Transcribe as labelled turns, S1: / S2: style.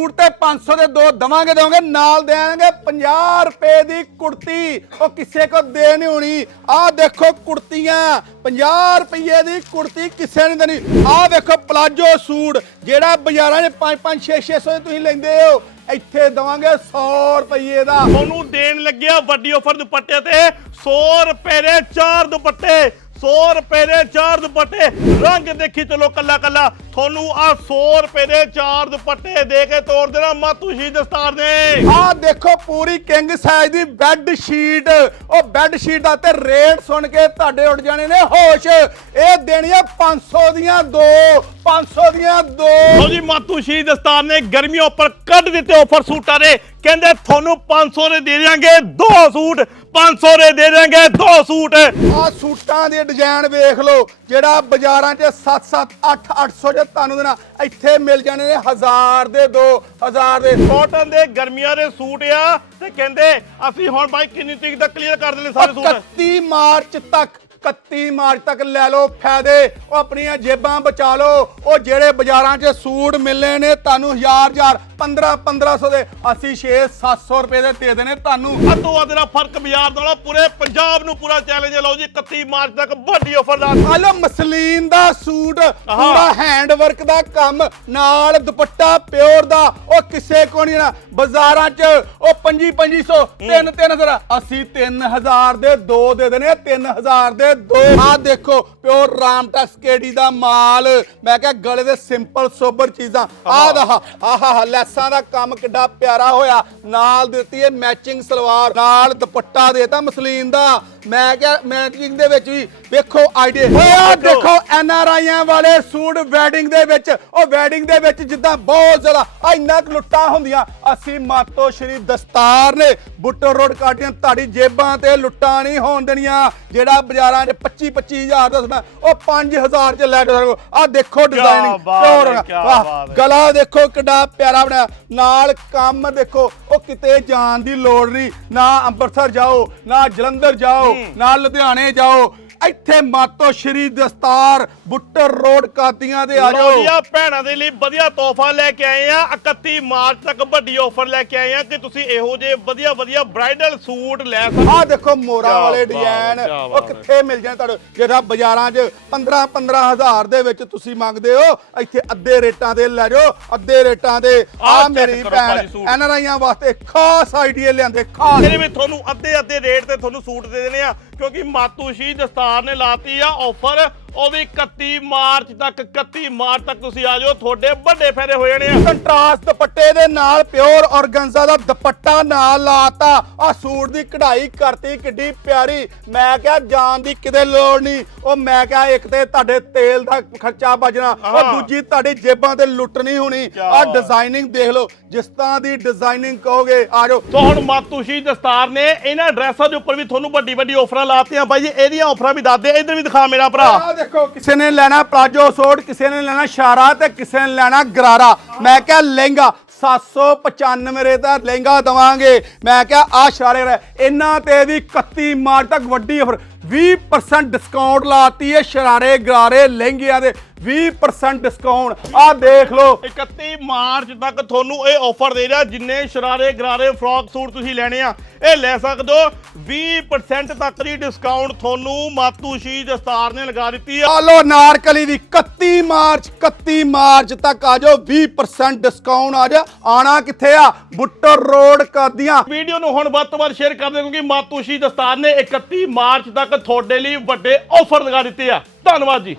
S1: Suit ਤੇ 500 ਦੇ ਦੋ ਦਵਾਂਗੇ, ਦੇਵਾਂਗੇ, ਨਾਲ ਦੇਵਾਂਗੇ 50 ਰੁਪਏ ਦੀ ਕੁੜਤੀ। ਉਹ ਕਿਸੇ ਕੋ ਦੇ ਨਹੀਂ ਹੋਣੀ। ਆਹ ਦੇਖੋ ਕੁੜਤੀਆਂ 50 ਰੁਪਏ ਦੀ ਕੁੜਤੀ ਕਿਸੇ ਨੇ ਦੇਣੀ। ਆਹ ਦੇਖੋ ਪਲਾਜੋ ਸੂਟ, ਜਿਹੜਾ ਬਾਜ਼ਾਰਾਂ 'ਚ 5 5 6 600 ਦੇ ਤੁਸੀਂ ਲੈਂਦੇ ਹੋ, ਇੱਥੇ ਦਵਾਂਗੇ 100 ਰੁਪਏ ਦਾ।
S2: ਤੁਹਾਨੂੰ ਦੇਣ ਲੱਗਿਆ ਵੱਡੀ ਆਫਰ ਦੁਪੱਟੇ ਤੇ 100 ਰੁਪਏ ਦੇ ਚਾਰ ਦੁਪੱਟੇ। 100 ਰੁਪਏ ਦੇ ਚਾਰ ਦੁਪੱਟੇ, ਰੰਗ ਦੇਖੀ ਚਲੋ ਕੱਲਾ ਕੱਲਾ। ਤੁਹਾਨੂੰ ਆ 100 ਰੁਪਏ ਦੇ ਚਾਰ ਦੁਪੱਟੇ ਦੇ ਕੇ ਤੋੜ ਦੇਣਾ ਮਾਤੂ ਦਸਤਾਰ ਨੇ।
S1: ਆਹ ਦੇਖੋ ਪੂਰੀ ਕਿੰਗ ਸਾਈਜ਼ ਦੀ ਬੈੱਡ ਸ਼ੀਟ ਉਹ ਬੈੱਡ ਸ਼ੀਟ ਦਾ ਤੇ ਰੇਟ ਸੁਣ ਕੇ ਤੁਹਾਡੇ ਉੱਡ ਜਾਣੇ ਨੇ ਹੋਸ਼। ਇਹ ਦੇਣੀ ਆ 500 ਦੀਆਂ ਦੋ। 500 ਦੀਆਂ ਦੋ।
S2: ਲਓ ਜੀ ਮਾਤੂ ਸ਼ੀ ਦਸਤਾਰ ਨੇ ਗਰਮੀਆਂ ਉੱਪਰ ਕੱਢ ਦਿੱਤੇ ਆਫਰ ਸੂਟਾਂ ਦੇ। ਕਹਿੰਦੇ ਤੁਹਾਨੂੰ 500 ਦੇ ਦੇ ਦਿਆਂਗੇ ਦੋ ਸੂਟ। 500 ਦੇ ਦੇ ਦਿਆਂਗੇ ਦੋ ਸੂਟ।
S1: ਆਹ ਸੂਟਾਂ ਦੇ ਡਿਜ਼ਾਈਨ ਵੇਖ ਲਓ ਜਿਹੜਾ ਬਾਜ਼ਾਰਾਂ 'ਚ 7 7 8 800 ਜੇ ਤੁਹਾਨੂੰ ਦੇਣਾ। ਇੱਥੇ ਮਿਲ ਜਾਣੇ ਨੇ ਹਜ਼ਾਰ ਦੇ ਦੋ ਹਜ਼ਾਰ ਦੇ
S2: ਕਾਟਨ ਦੇ ਗਰਮੀਆਂ ਦੇ ਸੂਟ ਆ। ਤੇ ਕਹਿੰਦੇ ਅਸੀਂ ਹੁਣ ਬਾਈ ਕਿੰਨੀ ਤਰੀਕ ਤੱਕ ਕਲੀਅਰ ਕਰ ਦੇਣੇ ਸਾਰੇ ਸੂਟ?
S1: 31 ਮਾਰਚ ਤੱਕ 31 ਮਾਰਚ ਤੱਕ ਲੈ ਲਓ ਫਾਇਦੇ। ਉਹ ਆਪਣੀਆਂ ਜੇਬਾਂ ਬਚਾ ਲਓ। ਉਹ ਜਿਹੜੇ ਬਾਜ਼ਾਰਾਂ 'ਚ ਸੂਟ ਮਿਲਨੇ ਨੇ ਤੁਹਾਨੂੰ ਹਜ਼ਾਰ ਹਜ਼ਾਰ 15 1500 ਦੇ ਅਸੀਂ 6 700 ਰੁਪਏ ਦੇ ਦੇ ਦੇਣੇ ਤੁਹਾਨੂੰ।
S2: ਅੱਧੋ ਅੱਧ ਦਾ ਫ਼ਰਕ ਬਾਜ਼ਾਰ ਨਾਲੋਂ ਪੂਰੇ ਪੰਜਾਬ ਨੂੰ ਪੂਰਾ ਚੈਲੰਜ ਲਓ ਜੀ 31 ਮਾਰਚ ਤੱਕ ਵੱਡੀ ਆਫਰ ਦਾ।
S1: ਆ ਲਓ ਮਸਲੀਨ ਦਾ ਸੂਟ ਪੂਰਾ ਹੈਂਡ ਵਰਕ ਦਾ ਕੰਮ ਨਾਲ ਦੁਪੱਟਾ ਪਿਓਰ ਦਾ। ਉਹ ਕਿਸੇ ਕੋ ਨਹੀਂ ਨਾ ਬਾਜ਼ਾਰਾਂ 'ਚ ਉਹ 25 2500 3 3000 ਅਸੀਂ 3000 ਦੇ ਦੋ ਦੇ ਦੇਣੇ 3000 ਦੇ ਦੋ ਆ ਦੇਖੋ ਪਿਓਰ ਰਾਮਟੈਕਸ ਕੇਡੀ ਦਾ ਮਾਲ। ਮੈਂ ਕਿਹਾ ਗਲੇ ਦੇ ਸਿੰਪਲ ਸੋਬਰ ਚੀਜ਼ਾਂ। ਆਹ ਦਾ ਆਹਾ ਲੈਸਾਂ ਦਾ ਕੰਮ ਕਿੱਡਾ ਪਿਆਰਾ ਹੋਇਆ। ਨਾਲ ਦਿੱਤੀ ਹੈ ਮੈਚਿੰਗ ਸਲਵਾਰ ਨਾਲ ਦੁਪੱਟਾ ਦੇਤਾ ਮਸਲੀਨ ਦਾ। ਮੈਂ ਕਿਹਾ ਮੈਚਿੰਗ ਦੇ ਵਿੱਚ ਵੀ ਵੇਖੋ ਆਈਡੀਆ ਓਏ ਆਹ ਦੇਖੋ। ਐਨ ਆਰ ਆਈਆਂ ਵਾਲੇ ਸੂਟ ਵੈਡਿੰਗ ਦੇ ਵਿੱਚ ਉਹ ਵੈਡਿੰਗ ਦੇ ਵਿੱਚ ਜਿੱਦਾਂ ਬਹੁਤ ਜ਼ਿਆਦਾ ਆ ਇੰਨਾ ਕੁ ਲੁੱਟਾਂ ਹੁੰਦੀਆਂ। ਅਸੀਂ ਮਾਤੋ ਸ਼੍ਰੀ ਦਸਤਾਰ ਨੇ ਬੁੱਟਰ ਰੋਡ ਕਾਟੀਆਂ ਤੁਹਾਡੀ ਜੇਬਾਂ ਤੇ ਲੁੱਟਾਂ ਨਹੀਂ ਹੋਣ ਦੇਣੀਆਂ। ਜਿਹੜਾ ਬਾਜ਼ਾਰਾਂ 'ਚ 25 25000 ਦਾ ਸਮਾਂ ਉਹ 5000 'ਚ ਲੈ ਕੇ ਸਕੋ ਆ ਦੇਖੋ ਡਿਜ਼ਾਈਨਿੰਗ
S2: ਬਾਤ ਹੈ, ਕਿਆ ਬਾਤ ਹੈ।
S1: ਗਲਾ ਦੇਖੋ ਕਿੱਡਾ ਪਿਆਰਾ ਬਣਿਆ। ਨਾਲ ਕੰਮ ਦੇਖੋ ਉਹ ਕਿਤੇ ਜਾਣ ਦੀ ਲੋੜ ਨਹੀਂ। ਨਾ ਅੰਮ੍ਰਿਤਸਰ ਜਾਓ ਨਾ ਜਲੰਧਰ ਜਾਓ ਨਾ ਲੁਧਿਆਣੇ ਜਾਓ ਇੱਥੇ ਮਾਤੋ ਸ਼੍ਰੀ ਦਸਤਾਰ ਬੁੱਟਰ ਰੋਡ ਕਾਦੀਆਂ ਦੇ ਆ ਜਾਓ।
S2: ਆ ਭੈਣਾਂ ਦੇ ਲਈ ਵਧੀਆ ਤੋਹਫਾ ਲੈ ਕੇ ਆਏ ਆ। 31 ਮਾਰਚ ਤੱਕ ਵੱਡੀ ਆਫਰ ਲੈ ਕੇ ਆਏ ਆ ਕਿ ਤੁਸੀਂ ਇਹੋ ਜਿਹੇ ਵਧੀਆ ਵਧੀਆ ਬ੍ਰਾਈਡਲ ਸੂਟ ਲੈ ਸਕਦੇ
S1: ਆਹ ਦੇਖੋ ਮੋਰਾ ਵਾਲੇ ਡਿਜ਼ਾਈਨ ਉਹ। ਕਿੱਥੇ ਮਿਲ ਜਾਣ ਤੁਹਾਨੂੰ ਜਿਹੜਾ ਬਾਜ਼ਾਰਾਂ 'ਚ 15 15000 ਦੇ ਵਿੱਚ ਤੁਸੀਂ ਮੰਗਦੇ ਹੋ ਇੱਥੇ ਅੱਧੇ ਰੇਟਾਂ ਦੇ ਲੈ ਜਾਓ ਅੱਧੇ ਰੇਟਾਂ ਦੇ। ਆ ਮੇਰੀ ਭੈਣ
S2: ਭਾਜੀ ਸੂਟ।
S1: ਐਨ ਆਰ ਆਈਆਂ ਵਾਸਤੇ ਖਾਸ ਆਈਡੀਆ ਲਿਆਂਦੇ ਖਾਸ।
S2: ਇਹਦੇ ਵਿੱਚ ਤੁਹਾਨੂੰ ਅੱਧੇ ਅੱਧੇ ਰੇਟ ਤੇ ਤੁਹਾਨੂੰ ਸੂਟ ਦੇ ਦੇਣੇ ਆ ਕਿਉਂਕਿ ਮਾਤੂਸ਼ੀ ਦਸਤਾਰ ਨੇ ਲਾਤੀ ਆ ਆਫਰ ਉਹ ਵੀ 31 ਮਾਰਚ ਤੱਕ 31 ਮਾਰਚ ਤੱਕ ਤੁਸੀਂ ਆ ਜਾਓ। ਤੁਹਾਡੇ ਵੱਡੇ ਫਾਇਦੇ ਹੋ ਜਾਣੇ ਆ।
S1: ਕੰਟਰਾਸਟ ਦੁਪੱਟੇ ਦੇ ਨਾਲ ਪਿਓਰ ਔਰਗੰਜ਼ਾ ਦਾ ਦੁਪੱਟਾ ਨਾਲ ਲਾਤਾ। ਆ ਸੂਟ ਦੀ ਕਢਾਈ ਕਰਤੀ ਕਿੱਡੀ ਪਿਆਰੀ। ਮੈਂ ਕਿਹਾ ਜਾਣ ਦੀ ਕਿਤੇ ਲੋੜ ਨਹੀਂ। ਉਹ ਮੈਂ ਕਿਹਾ ਇੱਕ ਤੇ ਤੁਹਾਡੇ ਤੇਲ ਦਾ ਖਰਚਾ ਬਚਣਾ ਉਹ। ਦੂਜੀ ਤੁਹਾਡੀ ਜੇਬਾਂ ਤੇ ਲੁੱਟ ਨਹੀਂ ਹੋਣੀ। ਆ ਡਿਜ਼ਾਈਨਿੰਗ ਦੇਖ ਲਓ ਜਿਸ ਤਰ੍ਹਾਂ ਦੀ ਡਿਜ਼ਾਈਨਿੰਗ ਕਹੋਗੇ ਆ ਜਾਓ।
S2: ਸੋ ਹੁਣ ਮਾਤੂਸ਼ੀ ਦਸਤਾਰ ਨੇ ਇਹਨਾਂ ਡਰੈਸਾਂ ਦੇ ਉੱਪਰ ਵੀ ਤੁਹਾਨੂੰ ਵੱਡੀ ਵੱਡੀ ਆਫਰਾਂ ਲਾਤੀਆਂ। ਬਾਈ ਜੀ ਇਹਦੀਆਂ ਆਫਰਾਂ ਵੀ ਦੱਸ ਦੇ। ਇੱਧਰ ਵੀ ਦਿਖਾ ਮੇਰਾ ਭਰਾ।
S1: ਦੇਖੋ, ਕਿਸੇ ਨੇ ਲੈਣਾ ਪਲਾਜੋ ਸੋਟ ਕਿਸੇ ਨੇ ਲੈਣਾ ਸ਼ਾਰਾ ਤੇ ਕਿਸੇ ਨੇ ਲੈਣਾ ਗਰਾਰਾ ਮੈਂ ਕਿਹਾ, ਲਹਿੰਗਾ 795 ਰੇ ਦਾ ਲਹਿੰਗਾ ਦਵਾਂਗੇ। ਮੈਂ ਕਿਹਾ ਆ ਸ਼ਾਰੇ ਇਹਨਾਂ ਤੇ ਵੀ 31 ਮਾਰਚ ਤੱਕ ਵੱਡੀ ਆਫਰ 20% ਡਿਸਕਾਊਂਟ ਲਾਤੀ ਹੈ ਸ਼ਰਾਰੇ ਗਰਾਰੇ ਲਹਿੰਗਿਆਂ ਦੇ 20% ਡਿਸਕਾਊਂਟ ਆ ਦੇਖ ਲਓ।
S2: 31 ਮਾਰਚ ਤੱਕ ਤੁਹਾਨੂੰ ਇਹ ਆਫਰ ਦੇ ਰਿਹਾ ਜਿੰਨੇ ਸ਼ਰਾਰੇ ਗਰਾਰੇ ਫਰੋਕ ਸੂਟ ਤੁਸੀਂ ਲੈਣੇ ਆ ਇਹ ਲੈ ਸਕਦੇ ਹੋ। 20% ਤੱਕ ਦੀ ਡਿਸਕਾਊਂਟ ਤੁਹਾਨੂੰ ਮਾਤੂਸ਼ੀ ਦਸਤਾਰ ਨੇ ਲਗਾ ਦਿੱਤੀ ਆ।
S1: ਆ ਲੋ ਨਾਰਕਲੀ ਦੀ 31 ਮਾਰਚ 31 ਮਾਰਚ ਤੱਕ ਆ ਜਾਓ 20% ਡਿਸਕਾਊਂਟ ਆ ਜਾ। ਆਣਾ ਕਿੱਥੇ ਆ? ਬੁੱਟਰ ਰੋਡ ਕਾਦੀਆਂ
S2: ਵੀਡੀਓ ਨੂੰ ਹੁਣ ਵੱਧ ਤੋਂ ਵੱਧ ਸ਼ੇਅਰ ਕਰ ਦਿਓ ਕਿਉਂਕਿ ਮਾਤੂਸ਼ੀ ਦਸਤਾਰ ਨੇ 31 ਮਾਰਚ ਤੱਕ ਤੁਹਾਡੇ ਲਈ ਵੱਡੇ ਆਫਰ ਲਗਾ ਦਿੱਤੇ ਆ। ਧੰਨਵਾਦ ਜੀ।